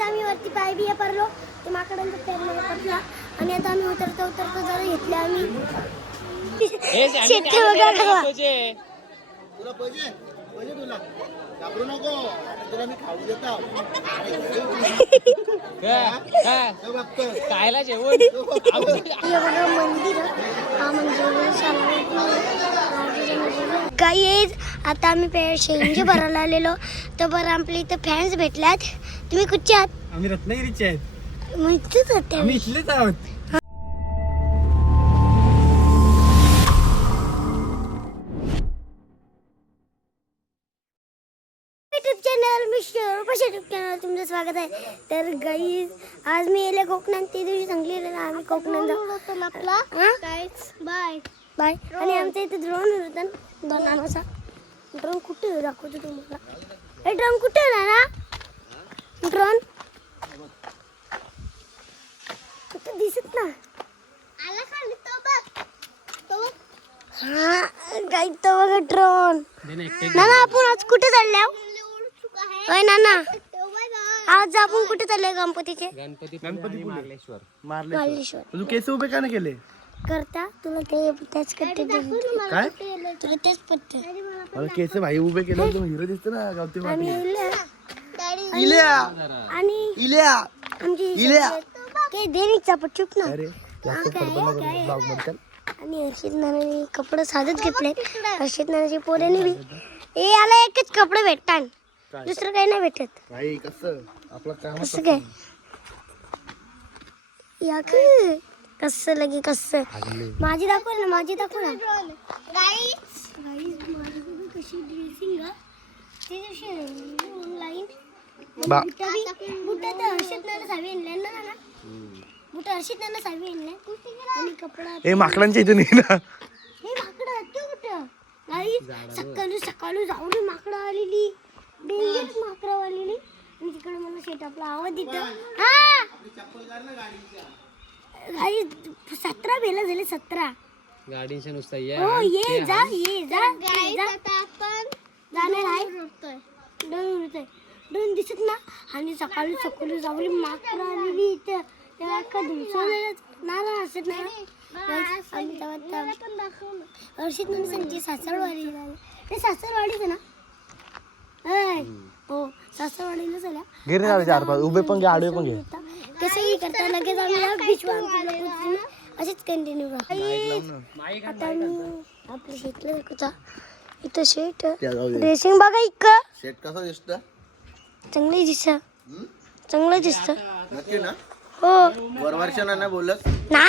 आम्ही वरती पाय बिया पडलो ते माकडांचा पेर पडला आणि आता आम्ही उतरता उतरता जरा घेतले आम्ही शेट्टे वगैरे खावा. तुला पाहिजे पाहिजे तुला घाबरू नको तुला मी खाऊ देतो खायला जेवण मंदिर हा म्हणजे गाईज आता आम्ही शेंगे भरायला आलेलो तर बरं आपल्या इथं फॅन्स भेटल्यात. तुम्ही कुठचे आहात? आम्ही रत्नागिरीचे आहेत. मग इथेच होते आम्ही इथलेच आहोत. युट्यूब चॅनल तुमचं स्वागत आहे. तर गाईज आज मी येले कोकणात ते दिवशी सांगली आम्ही कोकणात जाऊ बाय बाय. आणि आमच्या इथे ड्रोन होता नावाचा ड्रोन कुठे दाखवतो तुम्हाला. हे ड्रोन कुठे ना ड्रोन कुठे दिसत ना हा गाईड तो बघा ड्रोन ना आपण आज कुठे चालल्या होय ना आज आपण कुठे चाललोय गणपतीचे गणपती मार्लेश्वर मार्लेश्वर. तू केस उभे का नाही केले करता तुला ते त्याच करते काय तुला तेच पटते मला केस भाई उभे केले तुम्ही हिरो दिसतो ना गावठी आणि इल्या आणि इल्या आमची इल्या ते देनिक चापट चुप ना. अरे जास्त पडतो ना ब्लॉग मध्ये. आणि हर्षित नानाने कपडे साधेच घेतले. हर्षित नानाची पोरेने बी ए आला एकच कपडे भेटतात दुसरं काही नाही भेटत. भाई कसं आपलं काम कसं काय या कसं लगे कसं माझी दाखव ना माझी दाखव ना कशी ड्रेसिंग ते दिवशी ऑनलाईन बुटा तर हर्षित नाना सावी आणल्या ना बुटा हर्षित नाना सावी आणल्या आणि कपडा ए माकडांच्या इथे नाही ना हे माकडं ते कुठं नाही सकाळी सकाळी जाऊन माकडं आलेली डेंजर माकडं आलेली आणि तिकडे मला शेट आपला आवाज देतो हा गाई 17 बेला झाले 17 गाडींच्या नुसता हो ये जा आपण जाणार आहे दोन दिसत ना आणि सकाळी सकाळी जाऊन माकडं आलेली इथं तेव्हा का दिवसाला नारा असत ना हर्षित म्हणून सांगते सासरवाडी ते सासरवाडीच ना हो सासरवाडीला चला गिर ना 4-5 उभे पण घे आडवे पण घे कसंही करता लगेच आम्ही बीच असेच कंटिन्यू करा. आता मी आपलं शेतला दाखवता इथं शेट ड्रेसिंग बघा इतकं शेट कसं दिसतं चांगलं दिसतं नक्की ना हो वरवर्षाला नाही बोलत ना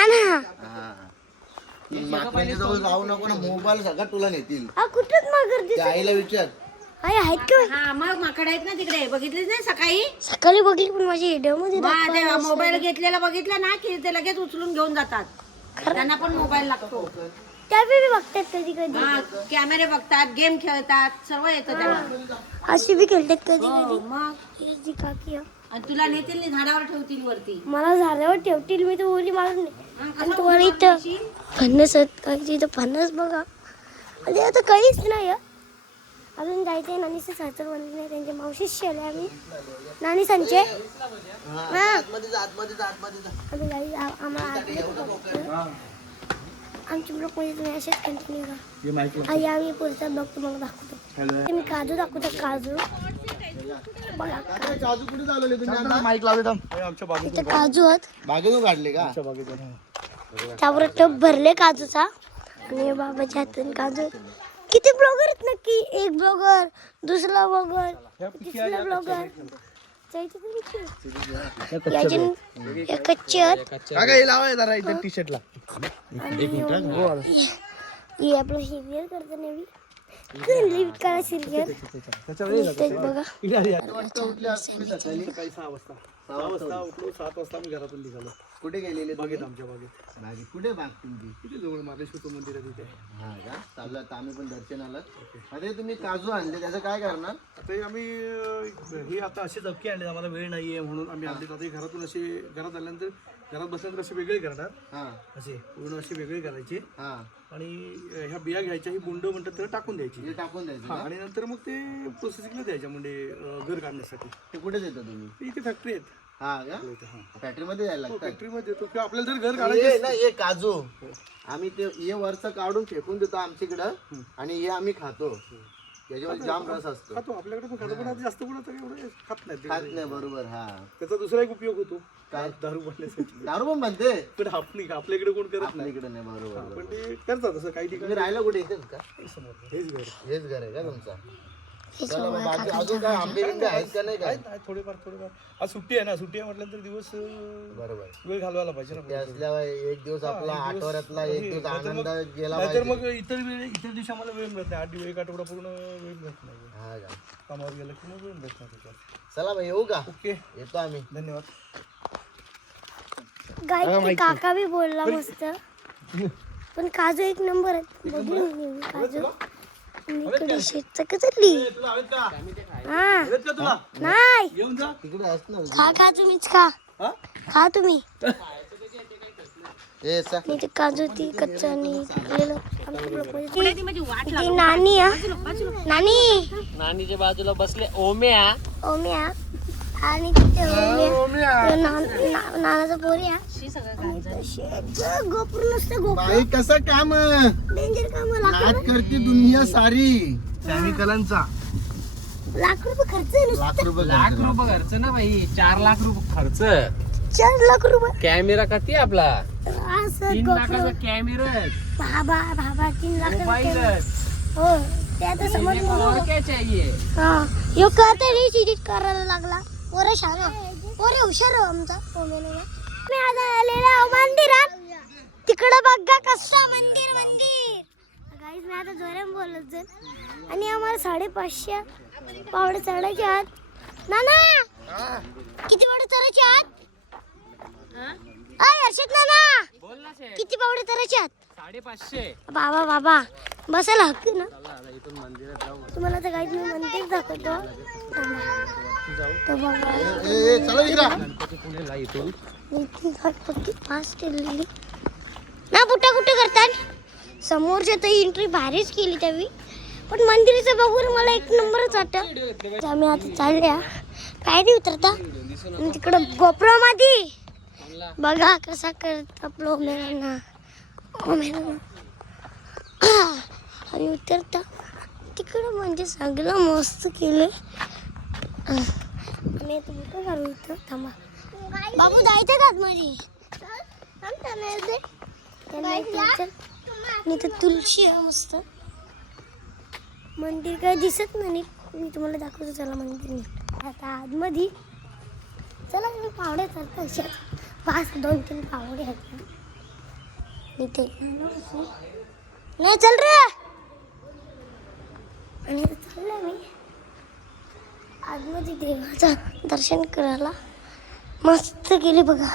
माकडांच्या जवळ जाऊ नको ना मोबाईल सगळं तुला नेतील. हा कुठंच मागर दिसत आईला विचार आहे आहेत का हा मग माकड आहेत ना तिकडे बघितलीच नाही सकाळी सकाळी बघली पण माझी व्हिडिओ मध्ये मोबाईल घेतलेला बघितलं ना की ते लगेच उचलून घेऊन जातात. त्यांना पण मोबाईल लागतो. त्या बी बघतात कधी कधी कॅमेरे बघतात गेम खेळतात सर्व येतं त्यांना. अशी बी खेळतात कधी कधी मग याची काकी आहे. आणि तुला नेतील नाही झाडावर ठेवतील वरती. मला झाल्यावर ठेवतील मी तर उरी मारून आणि तुम्हाला इथं फणस आहेत काय इथं फणस बघा म्हणजे आता काहीच नाही अजून जायचंय नानीचं सासर बनले नाही त्यांच्या मावशीशी आले आम्ही नानी सांगचे आम्हाला आमची ब्लॉग मध्ये तुम्ही असेच कंटिन्यू करा. आई आम्ही पुढचा ब्लॉग तुम्हाला दाखवतो. मी काजू दाखवतो काजू बघा काजू कुठे चालवले तुम्ही माईक लावले इथे काजू आहेत बागेतून काढले का त्यावर टप भरले काजूचा आणि बाबाच्या हातून काजू किती ब्लॉगर आहेत नक्की एक ब्लॉगर दुसरा ब्लॉगर तिसरा ब्लॉगर कच्चे आहेत टी शर्टला हे आपलं सिरियल करतो नवी करा सिरियल बघा 7 वाजता आम्ही घरातून निघालो. कुठे गेलेले बागेत आमच्या बागेत कुठे बाग तुमची तिथे जवळ मार्लेश्वर मंदिर आहे तिथे. हा का चाललं आता आम्ही पण दर्शनाला. अरे तुम्ही काजू आणले त्याचं काय करणार आता आम्ही हे आता असे झपके आणले आम्हाला वेळ नाहीये म्हणून आम्ही आणले. आता घरातून असे घरात आल्यानंतर घरात बसल्यानंतर असे वेगळे करणार, हा असे पूर्ण असे वेगळे करायचे हा आणि ह्या बिया घ्यायच्या, ही बोंड म्हणतात त्याला टाकून द्यायची. हे टाकून द्यायचं हा, का? आणि नंतर मग ते प्रोसेसिंगला द्यायच्या म्हणजे घर काढण्यासाठी. ते कुठे देता तुम्ही? इथे फॅक्टरी आहेत, हा का? फॅक्टरीमध्ये जायला लागतात. फॅक्टरीमध्ये देतो किंवा आपल्याला जर घर हे काढायचं ना हे काजू आम्ही ते हे वरचं काढून फेकून देतो आमच्याकडं आणि हे आम्ही खातो. त्याच्यामध्ये जाम रस असतो. खातो, आपल्याकडे पण खातो, पण आता जास्त कोण आता एवढं खात नाही. खात नाही, बरोबर. हा त्याचा दुसरा एक उपयोग होतो, काय? दारू बनण्यासाठी. दारू पण बनते पण आपल्याकडे कोण करत आपल्या नाही, इकडे नाही, बरोबर. पण ते करतात असं काही तुम्ही ठिकाणी. राहायला कुठे इथेच का? समोर हेच घर हेच घर आहे का तुमचा? चला मग बाकी अजून काय आंबे बिंबे आहेत का नाही काय? आहे, थोडेफार. आज सुट्टी आहे ना, सुट्टी आहे म्हटल्यानंतर दिवस बरोबर. वेळ घालवायला पाहिजे ना. ते असल्यावर एक दिवस आपला आठवड्यातला एक दिवस आनंद गेला नाहीतर पाहिजे. मग इतर दिवशी आम्हाला वेळ मिळत नाही. 8 दिवस, एक आठवडा पूर्ण वेळ मिळत नाही. हा का? कामावर गेलं की मग वेळ मिळत नाही त्याच्यात. चला भाई येऊ का? ओके, येतो आम्ही. धन्यवाद. गाईड काका बी बोलला मस्त, पण काजू एक नंबर आहे. बघली मी काजू. इकडे शेतचं कचरली. हा नाही येऊन जा. तिकडे असणार. खा तुम्हीच खा. हा? खा तुम्ही. ए सा आणि ते काजू ती कच्चं आणि पिकलेलं ती नानी हा नानी नानीच्या बाजूला बसले ओम्या. ओम्या आणि तिथे ओम्या नानाचा पोरी हा गोपूर नुसतं गोपूर बाई कसं काम डेंजर काम नाट करते दुनिया सारी केमिकलांचा. लाख रुपये खर्च आहे नुसतं. लाख रुपये लाख रुपये खर्च ना भाई, 4 लाख रुपये खर्च. 4 लाख रुपये कॅमेरा किती आपला? असं 3 गोपूर लाखाचा कॅमेरा, भाबा 3 लाख मोबाईल. हो ते आता समज और क्या चाहिए? हा यो करता रे एडिट करायला लागला. पोरे शाळा पोरे हुशार हो आमचा ओमेला. मी आता आलेला मंदिरात. तिकडं बघा कसं मंदिर गाईस. मी आता जोरात बोलत जाईल आणि आम्हाला 550 पावडे चढायचे आत. नाना किती पावडे चढायचे आत? हर्षद नाना बोल ना शेठ. किती पावडे चढायचे आत? 550. बाबा बसायला हक्क ना. चला इथून मंदिरात जाऊ. तुम्हाला तर काही मी मंदिर दाखवतो. तर बघा ए चला इकडे. गणपती पुणेला इथून. इतकी घाटपट्टी फास्ट केलेली ना. कुठे करतात समोरच्या तर एंट्री भारीच केली त्यावेळी, पण मंदिराचं बघून मला एक नंबरच वाटत. आम्ही आता चालल्या पायरी उतरता आणि तिकडं गोपुरामध्ये बघा कसा करत आपलं ओमेना आणि उतरता तिकडं म्हणजे सगळं मस्त केलं. आम्ही आता कुठं घालू इथं थांबा. बाबू जायचं का आतमध्ये? आणि तर तुळशी आहे मस्त. मंदिर काय दिसत नाही, मी तुम्हाला दाखवतो. चला मंदिर नीट आता आतमध्ये. चला मी पावडे चालतात अशात 2-3 पावडे आहेत इथे. नाही चल रे. आणि चाललं मी आतमध्ये देवाचं दर्शन करायला. मस्त केली बघा,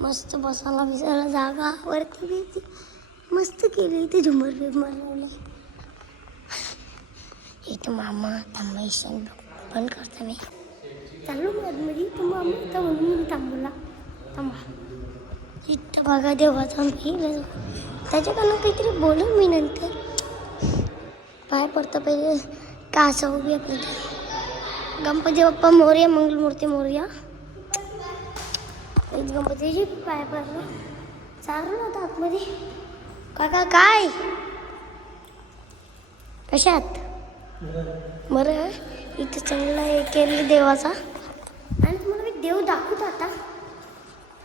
मस्त बसायला बिसायला जागा वरती बिरती मस्त केली. इथे झुमर बिमर लावले. इथं मामा थांबायचं बंद करता. मी चाललो मग आतमध्ये. तू मामा आता म्हणून मी थांबा. इथं बघा देवाचा मी त्याच्याकडनं काहीतरी बोलू मी नंतर. पाय पडता पहिले का असं उभी आपल्या. गणपती बाप्पा मोरया, मंगलमूर्ती मोरया. गणपतीची पाय पडलं. चालू होता आतमध्ये. काका काय कशात बरं इथं चांगला हे केलं देवाचा. आणि तुम्हाला मी देव दाखवतो आता.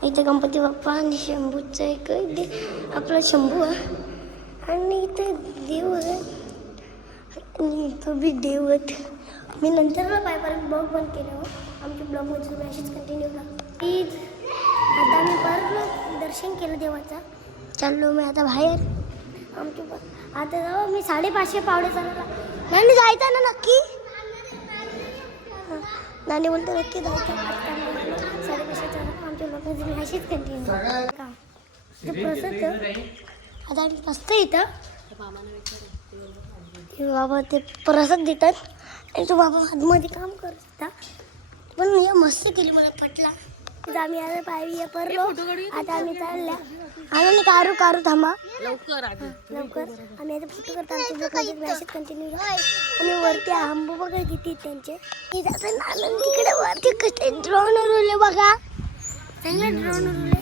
इथं गणपती बाप्पा आणि शंभूचं एक आपला शंभू आहे आणि इथं देव आहे आणि इथं बी देव आहेत. मी नंतर पायपर्यंत ब्लॉग बंद केल्यावर आमच्या ब्लॉगमध्ये तुम्ही अशीच कंटिन्यू करा प्लीज. आता मी परत दर्शन केलं देवाचं. चाललो मी आता बाहेर. आमच्या आता जाऊ मी 550 पावडे चालला. नानी जायचं ना नक्की? नानी बोलतो नक्की जायचं. 550 चालला आमच्या लोकांची मी अशीच कंटिन्यू का ते प्रसाद आता मस्त येतं. ते बाबा ते प्रसाद देतात आणि तो बाबा आतमध्ये काम करत होता. पण या मस्त केली मला पटला. आम्ही आता पायरी परलो आता आम्ही चालल्या आम्ही कारू थांबा लवकर आम्ही आता फोटो करतो आमच्या ब्लॉगमध्ये मॅसेज कंटिन्यू आणि वरती आंबो बघा किती त्यांचे तिकडे वरती कसे ड्रोन उडवले बघा चांगले ड्रोन उडवले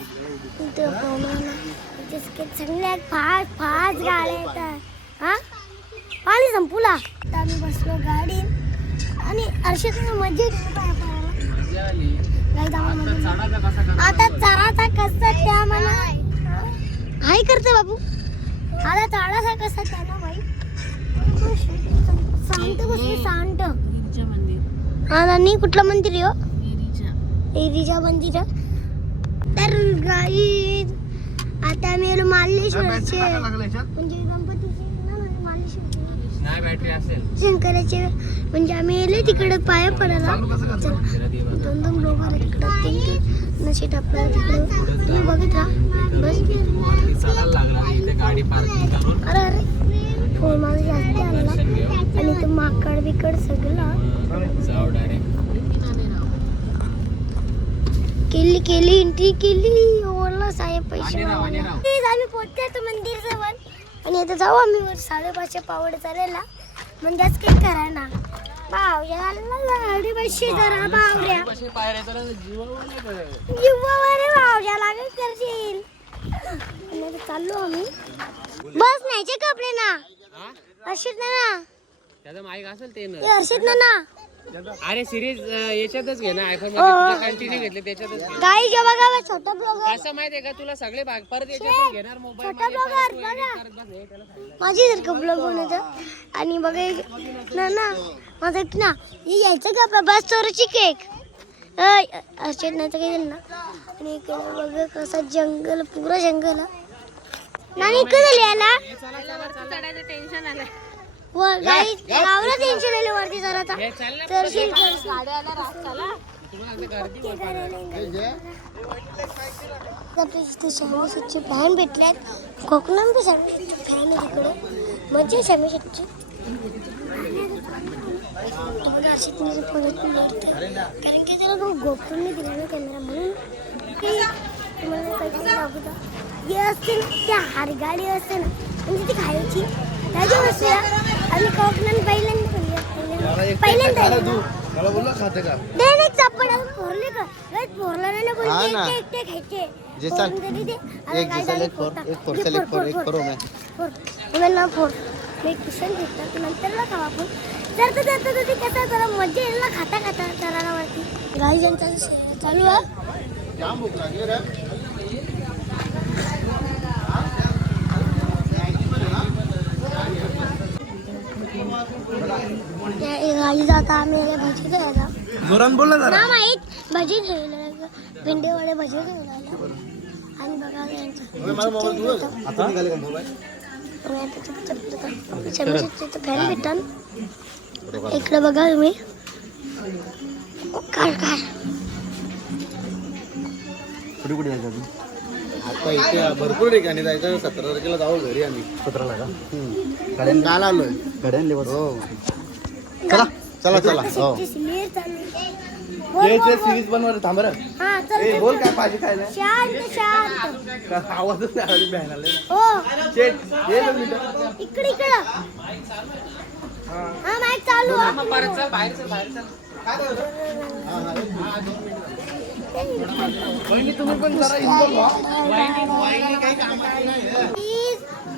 चांगल्या फास्ट गाड्या येतात हा पाणी संपला आता आम्ही बसलो गाडीत आणि अर्षद मजा आता चराचा कसा त्या मला हाय करते बाबू आता चढाचा कसा त्याला बाई शांत बसली शांत हा नानी कुठलं मंदिर आहे हो एरीच्या मंदिर तर गाई आता आम्ही आलो मार्लेश्वरचे म्हणजे गणपतीचे नाही बॅटरी असेल शंकराचे म्हणजे आम्ही येले तिकडे पाया पडायला दोन लोक तिकडं तीन नशे टापला तिकडे तुम्ही बघत राहा बस चालायला लागला इथे गाडी पार्किंग करून अरे फोन माझा जास्त आणला आणि तो माकड बिकड सगळं जाऊ डायरेक्ट केली एंट्री केली ओरला साहेब पैसे आम्ही पोहोचतो मंदिर जवळ आणि आता जाऊ आम्ही वर 5:30 पावडे चालायला म्हणजे आज काही करायला बावऱ्या गाडी बसशी जरा बावऱ्या जीवावर बावऱ्या लागेल करशील आणि आता चाललो आम्ही बस न्यायचे कपडे ना हर्षद ना त्याचं माईक असेल ते ना हर्षद ना अरे सिरीज याच्यातच घे ना आयफोन मध्ये कंटिन्यू घेतले त्याच्यातच घे. गाई जेव्हा गावा छोटा ब्लॉगर कसं माहितीये का तुला सगळे भाग परत याच्यातून घेणार मोबाईल छोटा ब्लॉगर बघा माझी सारखं ब्लॉग बनवतं आणि बघा ना माझं ना हे यायचं का आपला बस चोरीची केक अर्चना नाही तर काही ना आणि इकडे बघा कसा जंगल पुरा जंगल नाही इकडे झाली याला टेन्शन आलं गाई गावला टेन्शन आले वरती जरा चढशील शॅमीशेटचे फॅन भेटल्यात कोकणात पण शॅमीशेटचे फॅन आहे तिकडे मजा शॅमीशेटची परत कारण की त्याला गोप्रोने दिला ना कॅमेरा म्हणून तुम्हाला काहीतरी दाखवता हे असते ना त्या हारगाडी असते ना म्हणजे ती खायची त्याच्या वस्तू आम्ही कोकणात पहिल्यांदा मला बोलला खाते का चप्पड फोरले का फोरला नाही एकटे खायचे जे चाल एक जिसल एक फोर चल एक फोर ना फोर मी किशन घेतला नंतर ना खावा आपण जाता ते कसं जरा मजा येईल ना खाता चराला वरती गाई ज्यांचा चालू आहे जाम भूक लागली रे गाडी जाता आम्ही भजी खायला जोरान बोल ना ना माहीत भजी ठेवलं भेंडेवाडे भजी ठेवला आणि बघा आता निघाले का मोबाईल फॅन भेटतात इकडे बघा तुम्ही काय कुठे जायचं आता इथे भरपूर ठिकाणी जायचं 17 तारखेला जाऊ घरी आम्ही 17ला का कड्यान काल आलोय कड्यान लेवर हो चला हो सिरीज बनवर थांब रे बोल काय पाहिजे काय नाही शांत आवाजच नाही बॅन आले हो शेट ये दोन मिनिटं इकडे हा माईक चालू परत चल बाहेर चल तुम्ही पण जरा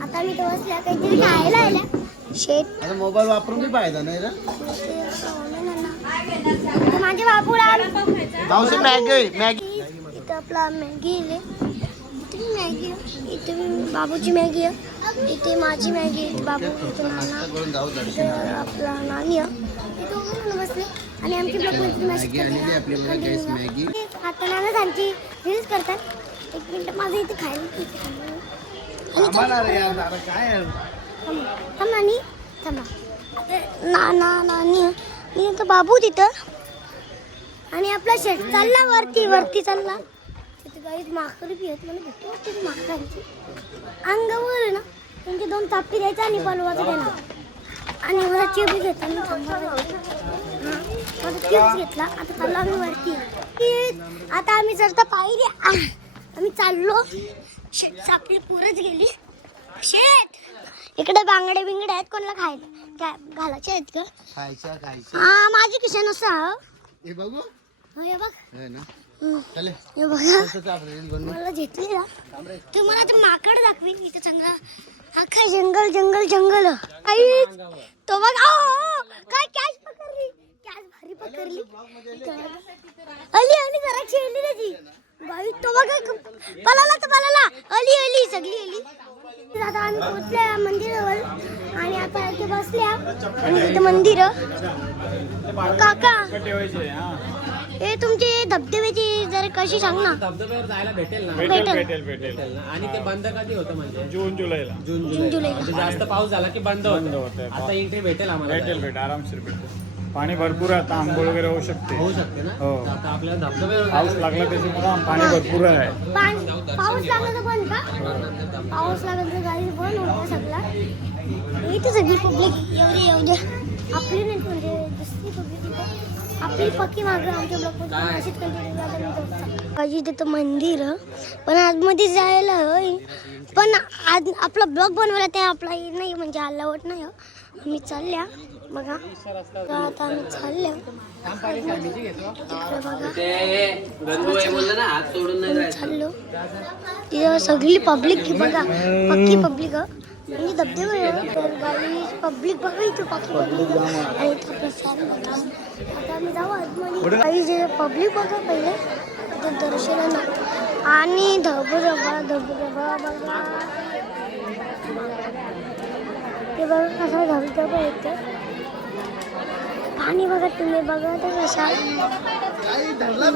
आता मी बसल्या काहीतरी खायला आल्या शेट आता मोबाईल वापरून बी पाहिजे नाही रे माझे बापूला मावशी मॅगी इथं आपला मॅगी आहे इथे बाबूची मॅगी आहे इथे माझी मॅगी आहे बाबू इथे नाना इथे आपला नानी आहे इथे बसले आणि आमची मॅगी आता नाना त्यांची रील्स करतात 1 मिनिट माझं इथे खायला नानी थांबा नानी इथं बाबू तिथं आणि आपला शेट चालला वरती चालला तिथे काही माकड पियत मला भेटतो वाटते माकडांची अंगावर आहे ना त्यांचे 2 चापटी द्यायचा आणि बलवाचा द्यायला आणि मला चिप्स घेतला मी माझा चिप्स घेतला आता चालला आम्ही वरती आता आम्ही जर तर पाहिजे आम्ही चाललो. शेत आपली पुरच गेली. शेत इकडे बांगडे बिंगडे आहेत. कोणाला खायला काय घालायचे आहेत का? खायच्या हा माझी किशन असं हे बघू हे बघ हे ना हे बघा मला घेतलेला. तुम्हाला ते माकड दाखवीन इथे चांगला अख्खा जंगल जंगल जंगल. आई तो बघ काय कॅच पकडली. कॅच भारी पकडली. अली अली जरा खेळली ना ती बाई. तो बघा पळाला तर पळाला. अली अली सगळी अली. आता आम्ही पोहोचल्या मंदिरावर आणि आता इथे बसल्या आणि इथे मंदिर. काका हे तुमचे धबधब्याची जरा कशी सांग ना. धबधब्यावर जायला भेटेल ना? भेटेल ना. आणि ते बंद कधी होतं म्हणजे जून जुलैला जून जुलैला. म्हणजे जास्त पाऊस झाला की बंद होतं. आता एंट्री भेटेल आम्हाला. भेटेल आरामशीर भेटेल. पाणी भरपूर आहे आता. आंघोळ वगैरे होऊ शकते. होऊ शकते ना. हो आता आपल्याला धबधब्यावर पाऊस लागला त्याच्यामुळे पाणी भरपूर आहे. पाऊस लागला तर पण का पाऊस लागला तर गाडी पण होता सगळा. इथे सगळी पब्लिक येऊ द्या. आपली नाही म्हणजे दुसरी पब्लिक आपली पक्की मागं आमच्या ब्लॉकमध्ये अशीच कंटिन्यू. माझी तिथं मंदिर पण आतमध्ये जायला होय. पण आज आपला ब्लॉग बनवला ते आपला नाही म्हणजे अलाउड नाही. आम्ही चालल्या बघा. आता आम्ही चालल्या चाललो. तिथं सगळी पब्लिक बघा पक्की पब्लिक म्हणजे धबधबे तर गाडी पब्लिक बघा इथं पक्की पब्लिक आणि इथं आपलं सॅन बघा. आता आम्ही जाऊ आतमध्ये. काही जे पब्लिक बघा पहिले ते दर्शनाला आणि धबधबा धबधबा बघा. ते बघा कसा धबधबा येतं. पाणी बघा तुम्ही बघा तर कसा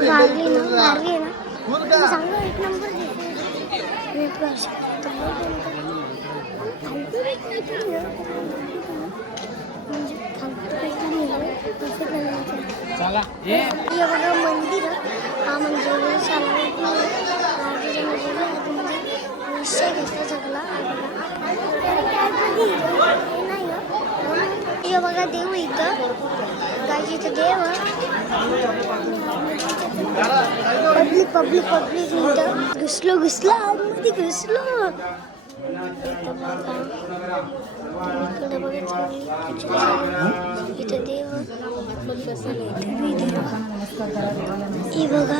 मारली ना मारली ना सांगा एक नंबर चला बघा मंदिर. हा म्हणजे विषय घेतला सगळा. हे बघा देव इथं गाजीचं देव. पब्लिक पब्लिक पब्लिक इथं घुसलो घुसला आतमध्ये घुसलो. इकडे बघा इथं देव ही बघा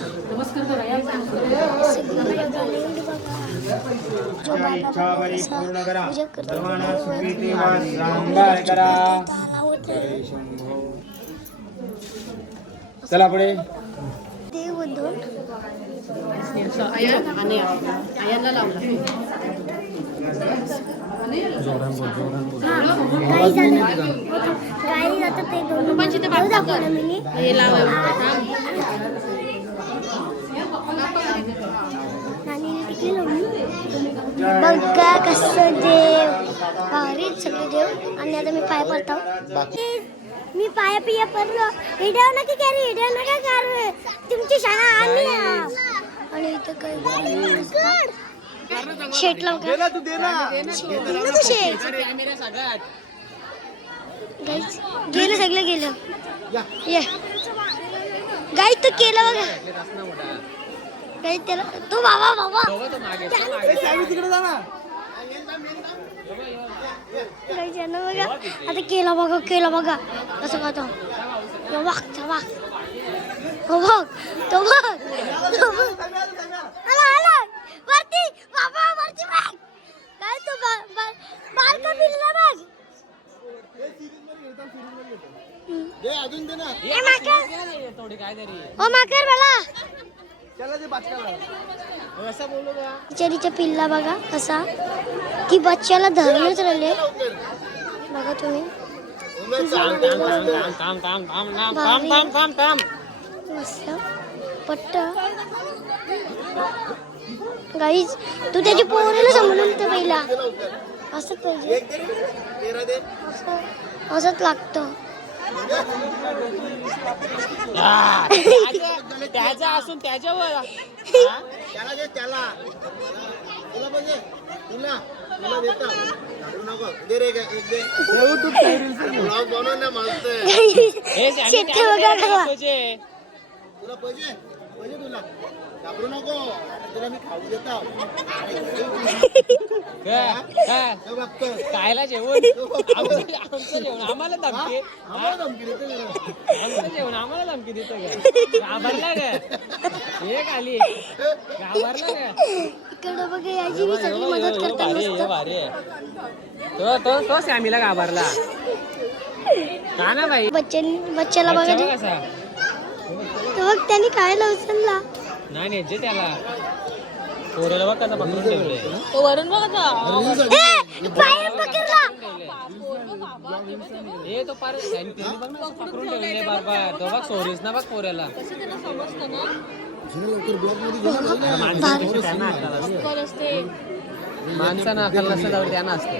चला पुढे. देव दोन काही जातात ते दोन बघा कसं देव भारी सगळे देव. आणि आता मी पाय पडतो. मी पाया पिया पडलो. व्हिडिओ नका करू व्हिडिओ नका करू तुमची शाळा आली. आणि इथं काही शेट लावून गेलं सगळं गेलं. ये गाई तर केलं बघा. गाई त्याला तो बाबा बाबा बघा आता केला बघा कसं करतो. बघ तो बघ तो बघ वरती बाबा वरती बघ काय तो बारका पिल्ला बघ. अजून दे ना. ओ माकर मला असं बोलू का? बिचारीचा पिल्ला बघा कसा ती बच्च्याला धरूनच राहिले बघा तुम्ही. मस्त पट्ट गाईज तू त्याची पोरीला सांभाळून तर पहिला असं पाहिजे. असंच लागतं. त्याच्या असून त्याच्यावर त्याला दे त्याला तुला पाहिजे तुला तुला देता नको दे रे एक दे ब्लॉग बनव ना मस्त शेत बघा तुला पाहिजे म्हणजे तुला घाबरू नको तुला मी खाऊ देतो तो बघतो खायला जेवण आमचं जेवण आम्हाला धमकी आम्हाला धमकी देतो जरा. आमचं जेवण आम्हाला धमकी देतो का घाबरला का ये खाली घाबरला का इकडं बघा याची मी सगळी मदत करताना भारी आहे, भारी आहे. तो सॅमीला घाबरला का ना भाई बच्च्याला बघा बच्चा कसा तर बघ त्याने खायला उचलला नाही जे त्याला पोराला बघ कसा पकडून ठेवले बाहेर पकडला हे तो पार त्यांनी बघ ना असं पकडून ठेवले बरोबर तो बघ सोरीस ना बघ पोऱ्याला लवकर ब्लॉक मध्ये माणसानं अकल नसतं जाऊ त्यांना असते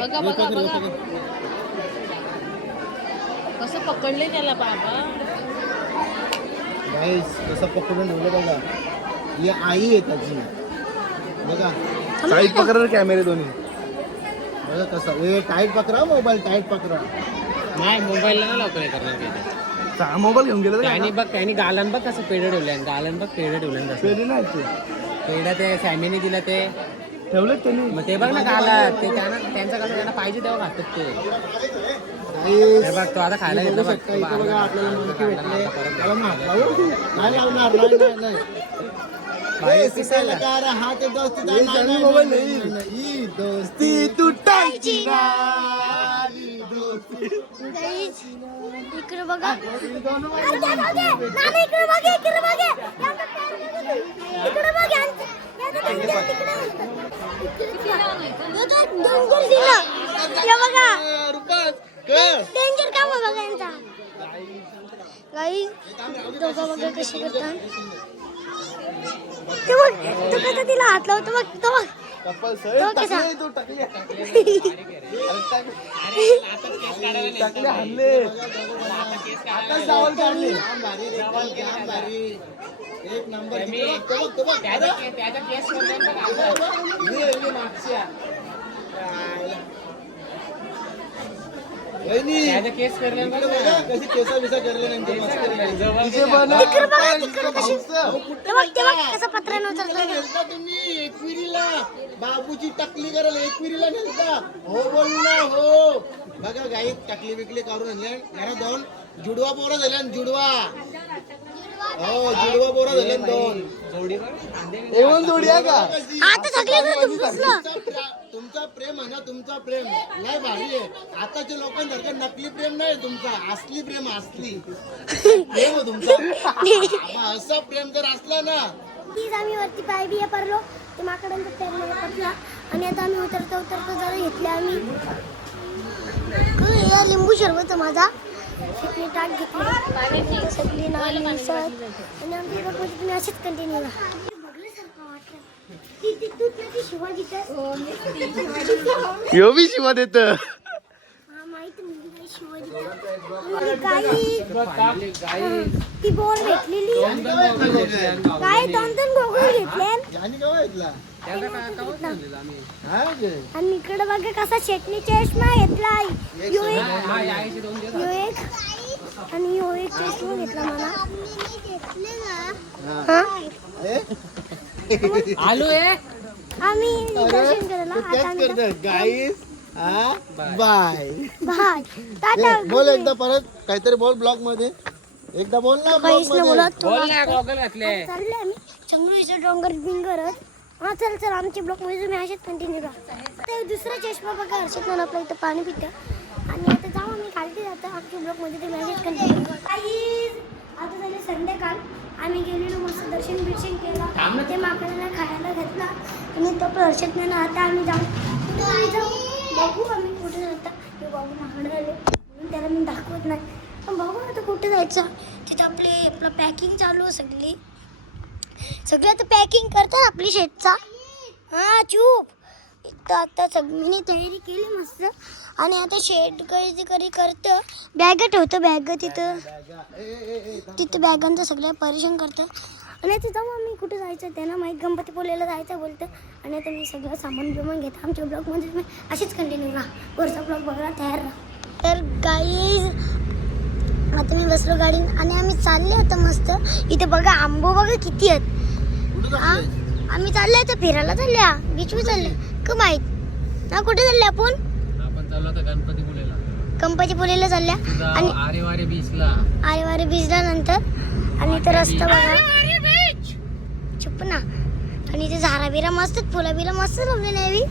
कसं पकडले त्याला बाबा गाईस कसं पकडून ठेवलं बघा ही आई आहे त्याची बघा टाईट पकडा कॅमेरे दोन्ही बघा कसं ए टाईट पकडा मोबाईल टाईट पकडा नाही मोबाईलला ना लवकर हे करणार काही मोबाईल घेऊन गेला त्यांनी बघ त्यांनी गालन बघ कसं पेढं ठेवलं गालन बघ पेढं ठेवलं कसं पेढे नाही ते पेढं ते सॅमीने दिलं ते ठेवलं त्यांनी मग ते बघ ना गाला ते त्यांचं कसं त्यांना पाहिजे तेव्हा घालतात ते गाईस, हे बघ तो आता खायला बघू घेतला बघ शकता इथे बघा आपल्याला मणके भेटले त्याला हात लावू नाही लावणार नाही नाही बाहेर ए, सिताला का रे, हात येतो असतो तर नाही, दोस्ती तुटायची नाही, दोस्ती इकडे बघा इकडे बघा इकडे बघा डेंजर काम आहे बघा यांचा गाईस दोघं बघा कशी करतात ते बघ तो कसा तिला हात लावतो बघ तो बघ तो कसा एक नंबर त्याचा केस केस करले कशी केसा बिसा करले तिकडे बघा तिकडे कशी ते बघ कसं पत्र्यानं उचलतं नेलता तुम्ही एकविरीला बाबूची टकली करायला एकविरीला नेलता हो बोल ना हो बघा गाई टकली बिकली करून आणल्या घरा दोन जुडवा पोरं झाल्या जुडवा हो जुडवा पोरं झाल्या दोन जोडी आहे का आता सगळे तुमचा प्रेम आहे ना तुमचा प्रेम नाही भारी आहे आताच्या लोकांसारखं नकली प्रेम नाही तुमचा असली प्रेम असली प्रेम आहे तुमचा असं प्रेम जर असला ना तीच आम्ही वरती पाय बिया पडलो ते माकडांचा पेरमध्ये पडला आणि आता आम्ही उतरता जरा घेतले आम्ही या लिंबू सरबत माझा सगळी टाक घेतली सगळी नाली मिसळ आणि आमच्या इकडे तुम्ही असेच कंटिन्यू यो बी शिवा देत ती बोल भेटलेली काय दोन गोगल घेतले आणि इकडे बघा कसा चटणी चष्मा घेतला यो एक आणि यो एक चष्मा घेतला मला आलू आहे आम्ही दर्शन करायला आता आम्ही गाईस बाय बाय टाटा बोल एकदा परत काहीतरी बोल ब्लॉग मध्ये एकदा बोल ना काहीच नाही बोलत बोल ना गॉगल घातले चालले आम्ही चंगळीचं डोंगर बिंगरत हा चल आमचे ब्लॉग मध्ये तुम्ही असेच कंटिन्यू राहा आता दुसरा चष्मा बघा हर्षद म्हणून आपल्या इथं पाणी पितं आणि आता जाऊ आम्ही खालती जातो आमच्या ब्लॉग मध्ये तुम्ही असेच कंटिन्यू आता झाले संध्याकाळ आम्ही गेलेलो मस्त दर्शन बिर्शन केलं ते माकडाला खायला घातला आणि तो हर्षद म्हणून आता आम्ही जाऊ बघू आम्ही कुठे जाता ते बाबू माकडं आले म्हणून त्याला मी दाखवत नाही पण बघू आता कुठे जायचं तिथं आपलं पॅकिंग चालू आहे सगळी आता पॅकिंग करतात आपली शेतचा हां चूप इथं आता मी तयारी केली मस्त आणि आता शेट कधी करतं बॅग ठेवतं बॅग तिथं बॅगांचं सगळं परेशान करतं आणि आता जाऊ आम्ही कुठे जायचं त्यांना माहीत गणपतीपुळेला जायचं बोलतं आणि आता मी सगळं सामान बिमान घेतो आमच्या ब्लॉगमध्ये तुम्ही अशीच कंटिन्यू राहा वरचा ब्लॉग बघायला तयार राहा तर गाईज आता मी बसलो गाडीत आणि आम्ही चालले आता मस्त. इथे बघा आंबो बघा किती आहेत. हा आम्ही चालले आता फिरायला चालल्या बीचवर चालले का माहित ना कुठे चालले आपण चाललो आता गणपतीपुळेला. कंपनीपुलेला चालल्या आणि आरेवारे बीचला. आरेवारे बीचला नंतर आणि इथं रस्ता बघा चुप ना. आणि इथे झाडा बिरा मस्त फुलं बिरा मस्त लावले नाही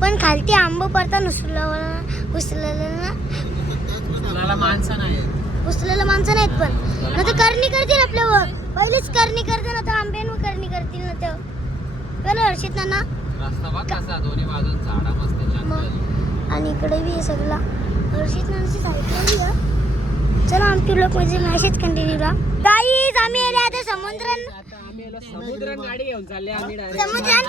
पण खालती आंब पडतात उचलायला माणसं नाही. उचलेला माणसं नाहीत पण ना तर करणी करतील आपल्यावर. पहिलीच करणी करते ना तर आंब्यांवर करणी करतील ना तर बरं हर्षित ना. रस्ता बघ कसा दोन्ही बाजून झाडा मस्त जंगल. आणि इकडे बी आहे सगळा हर्षित नानाची साईडला बी आहे. चला आमची लोक म्हणजे मॅसेज कंटिन्यूला गाईज आम्ही आले आता समुद्रात गाडी घेऊन चालले आम्ही डायरेक्ट. समुद्रात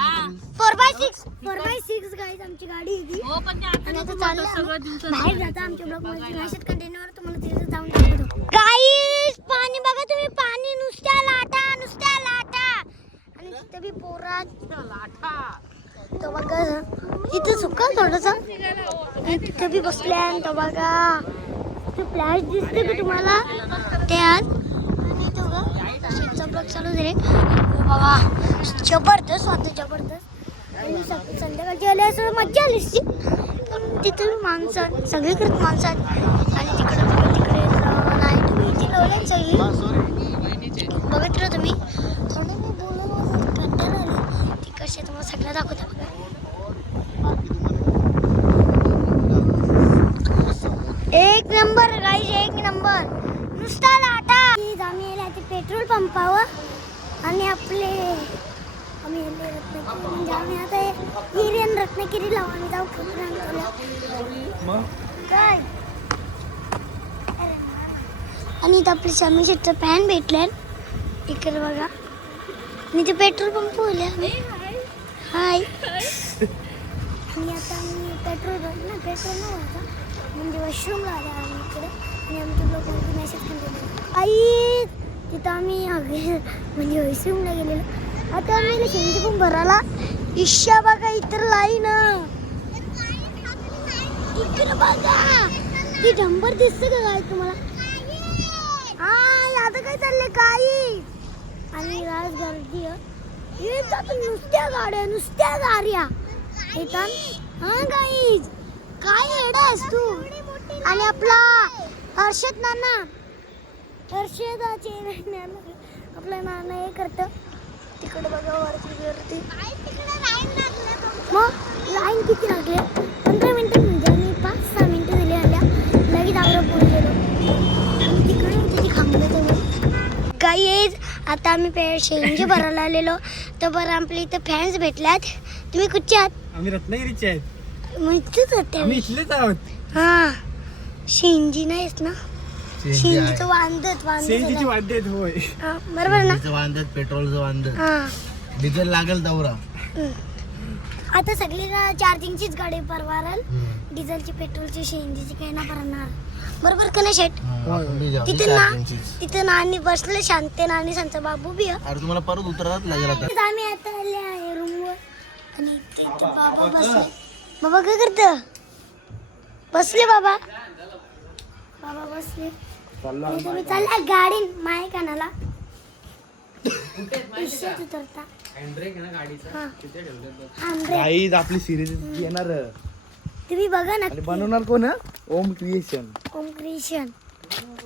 4x6 गाईज आमची गाडी आहे ती. हो पण ते आता आणि आता नको चालले पाठव, सगळं आम्ही. दिवसात बाहेर जाता आमच्या ब्लॉग मध्ये मॅसेज कंटिन्यूवर तुम्हाला तिथे जाऊन दाखवतो. गाईज पाणी बघा तुम्ही पाणी नुसत्या लाटा आणि तिथे बी पोरात लाटा तो बघा तिथे सुका थोडंसं तिथे बी बसल्या तो बघा ते फ्लॅश दिसते का तुम्हाला ते आज आणि तो बघा ब्लॉग चालू झाले बघा जबरदस्त वाटतं जबरदस्त. आणि संध्याकाळची आली असं मज्जा आली असती पण तिथे माणसं सगळीकडे माणसं आहेत. आणि तिकडे लाईट बी इथे लावल्या सगळी बघत राहा तुम्ही. थोडं मी बोलून कंटाळा आले तिकडचे तुम्हाला सगळं दाखवते बघा. एक नंबर गाईज एक नंबर नुसता लाटा. आम्ही आले आता पेट्रोल पंपावर आणि आम्ही रत्नागिरी म्हणजे आम्ही आता हिरियन रत्नागिरी लावू आम्ही जाऊ काय. आणि इथं आपले समीशेटचं पॅन भेटले इकडे बघा. आणि ते पेट्रोल पंप बोलले आम्ही हाय. आणि आता आम्ही पेट्रोल नाही होता म्हणजे वॉशरूमला आले आम्ही इकडे. आणि आमच्या लोकांची मॅसेज केली आई तिथं आम्ही म्हणजे वॉशरूमला गेलेलो. आता आम्ही शेंडी पण भरायला इच्छा बघा इतर लाईन इकडे बघा ती डंबर दिसते का काय तुम्हाला. हा आता काय चाललंय काही. आणि राज गर्दी येतात नुसत्या गाड्या येतात. हा गाईज काय एडास तू. आणि आपला हर्षद नाना आपला नाना हे करतं तिकडे बघा वरती मग लाईन किती लागले 15 मिनिटं म्हणजे आम्ही 5-6 मिनिटं झाली आल्या लगेच आग्रा पुढे गेलो तिकडे तिथे थांबलो तुम्ही काही. आता आम्ही शेंजी भरायला आलेलो तर बरं आपल्या इथं फॅन्स भेटल्यात. तुम्ही कुठचे आहात. आम्ही रत्नागिरीचे आहेत. मग इथेच होते आम्ही इथलेच आहोत. हा शेंजी नाहीस ना शेंजीचं वांदत सेंजीची वाद्य आहेत होय. बरोबर ना. वांदत पेट्रोलचं वांदत हा डिझेल लागेल दौरा. आता सगळीला चार्जिंगचीच गाडी परवारल. डिझेलची पेट्रोलची शेंजीची काही ना परणार बरोबर का नाही शेट. तिथे नानी बसले शांत नानी सांगता बाबू बी. अरे तुम्हाला परत उतरायलाच लागेल आता. आम्ही आता आले आहे रूमवर आणि बाबा बसले. बाबा काय करत बसले बाबा बसले. तुम्ही चालला गाडी माय कानाला उतरता. गाईज आपली सिरीज येणार तुम्ही बघा ना आणि बनवणार कोण ओम क्रिएशन.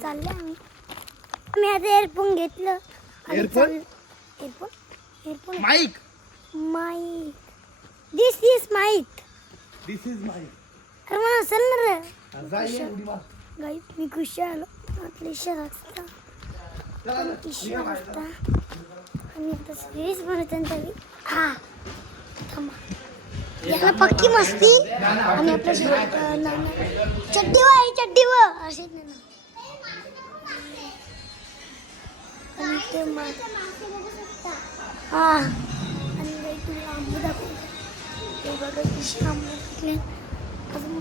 चालले आम्ही आता एअरफोन घेतलं. Earphone mic this is mic. अरे मला असेल ना रे गाई मी खुश आलो आपली रस्ता आणि आता सिरीज बनवते हा थांबा याला पक्की मस्ती. आणि आपलं चड्डीवर असेच ना आणि ते हा आणि तुम्ही आंबे दाखवतो ते बघा कशी आंबे टाकले. अजून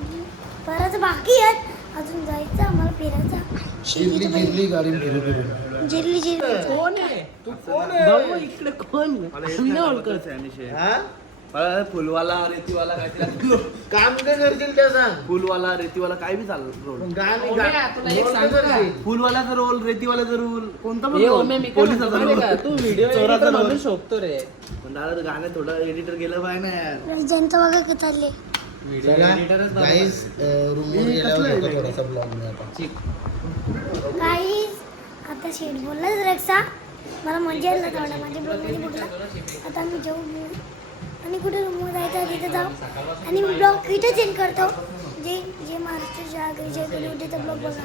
बरंच बाकी आहेत अजून जायचं आम्हाला फिरायचं. गाडी जिरली कोण आहे तू कोण आहे इकडे कोण. मला येत नाही, मला तर आहे, अनिशे. फुलवाला रेतीवाला काय काम काय करशील ते सांग. फुलवाला रेतीवाला काय बी चाललं रोल गाणी ओम्या, तुला एक रोल सांगू काय का? करशील? फुलवाल्याचा रोल रेतीवाल्याचा रोल कोणता पण ए रोल ओमे मी काय म्हणतो पोलिसाचा माहितीये रोल का? तू व्हिडिओ चोराचा म्हणून रोल शोधतो रे. पण दादा गाणं थोडं एडिटर गेलं पाहिजे ना यार जनता बघा किती चालले. गाईज रूमवर गेल्यावर येतो थोडासा ब्लॉग मी आता. काही आता शेट बोललाच रक्षा मला मजा येईल ना थोडा माझ्या ब्लॉगमध्ये बघला. आता आम्ही जेऊ घेऊ आणि कुठे रूमवर जायचं तिथे जाऊ आणि ब्लॉग इथे चेंज करतो. जे जे महाराष्ट्राच्या आगरी जे ब्लॉग बघा.